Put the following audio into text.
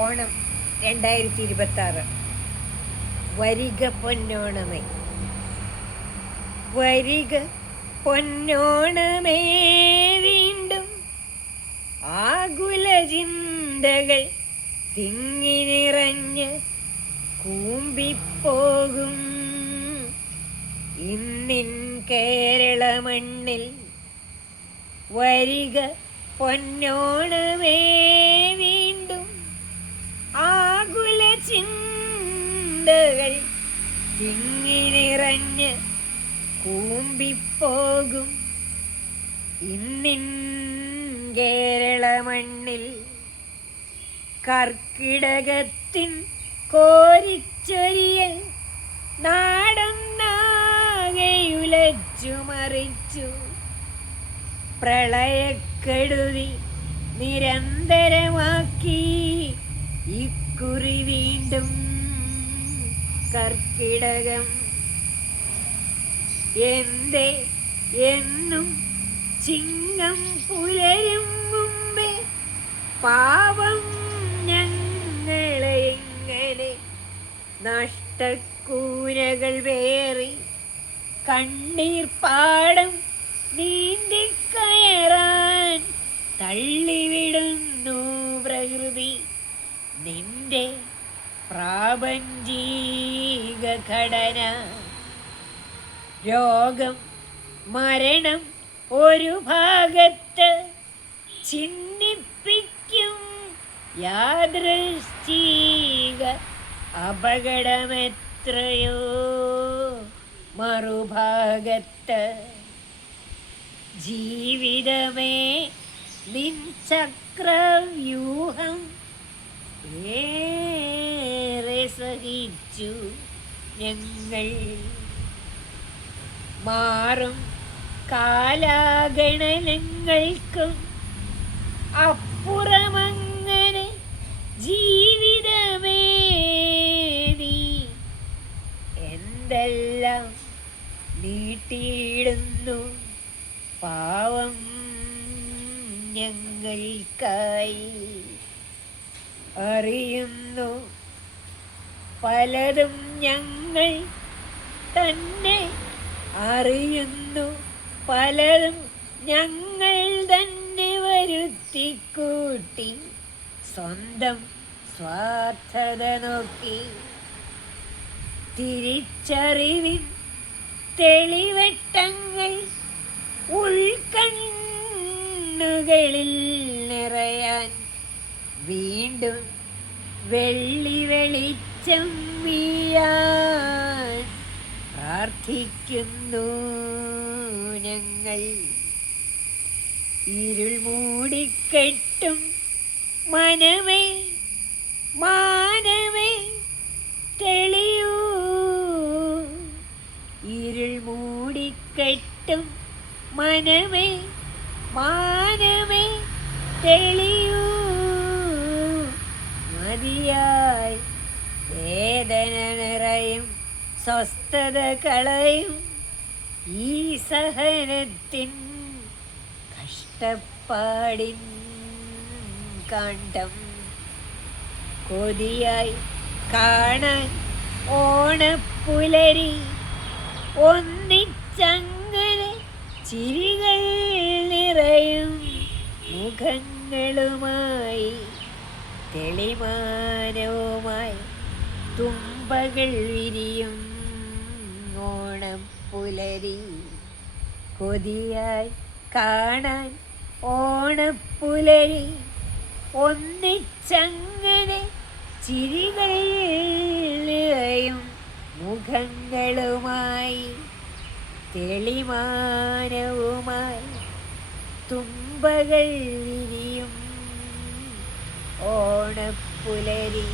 ഓണം 2026. വരിക പൊന്നോണമേ, വരിക പൊന്നോണമേ, വീണ്ടും ആകുല ചിന്തകൾ തിങ്ങി നിറഞ്ഞ് കൂമ്പിപ്പോകും ഇന്നിൻ കേരള മണ്ണിൽ. വരിക പൊന്നോണമേ, വീണ്ടും ആകുല ചിന്തകൾ തിങ്ങി നിറഞ്ഞ് കൂമ്പിപ്പോകും ഇന്നിൻ കേരള മണ്ണിൽ. കർക്കിടകത്തിൻ കോരിച്ചൊരിയൽ നാടൊന്നാകെയുലച്ചു മറിച്ചു. പ്രളയക്കെടുതി നിരന്തരമാക്കി ഇക്കുറി വീണ്ടും കർക്കിടകം. എന്തേ എന്നും ചിങ്ങം പുലരും മുമ്പേ പാവം ഞങ്ങളെ എങ്ങനെ നഷ്ടക്കൂനകൾ വേറി കണ്ണീർ പാടം നീന്തിക്കയറാൻ തള്ളിവിടുന്നു പ്രകൃതി. നിന്റെ പ്രാപഞ്ചിക ഘടന. രോഗം മരണം ഒരു ഭാഗത്ത് ചിഹ്നിപ്പിക്കും യാദൃശ്ചിക അപകടമെത്രയോ മറുഭാഗത്ത്. ജീവിതമേ നിൻ ചക്രവ്യൂഹം ഏറെ സഹിച്ചു ഞങ്ങൾ. മാറും കാലാഗണനങ്ങൾക്കും അപ്പുറമങ്ങനെ ജീവിതമേ നീ എന്തെല്ലാം നീട്ടിയിടുന്നു പാവം ഞങ്ങൾക്കായി. അറിയുന്നു പലതും ഞങ്ങൾ തന്നെ, അറിയുന്നു പലതും ഞങ്ങൾ തന്നെ വരുത്തിക്കൂട്ടി. സ്വന്തം സ്വാർത്ഥത നോക്കി തിരിച്ചറിവിൻ തെളിവെട്ടങ്ങൾ ഉൾക്കണ്ണുകളിൽ നിറയാൻ വീണ്ടും വെള്ളി വെളിച്ചം വീഴാൻ പ്രാർത്ഥിക്കുന്നു ഞങ്ങൾ. ഇരുൾ മൂടിക്കെട്ടും മനമേ മാനമേ തെളിയൂ. ഇരുൾ മൂടിക്കെട്ടും മനമേ മാനമേ തെളിയൂ. മതിയായി വേദന നിറയും സ്വസ്ഥത കളയും ഈ സഹനത്തിൻ കഷ്ടപ്പാടിൻ കാണ്ഡം. കൊതിയായി കാണാൻ ഓണപ്പുലരി ഒന്നിച്ചങ്ങനെ ചിരികൾ നിറയും മുഖങ്ങളുമായി തെളിമാനവുമായി തുമ്പകൾ വിരിയും ഓണപ്പുലരി. കൊതിയായി കാണാൻ ഓണപ്പുലരി ഒന്നിച്ചങ്ങനെ ചിരികൾ നിറയും മുഖങ്ങളുമായി തെളിമാനവുമായി തുമ്പകൾ വിരിയും ഓണപ്പുലരി.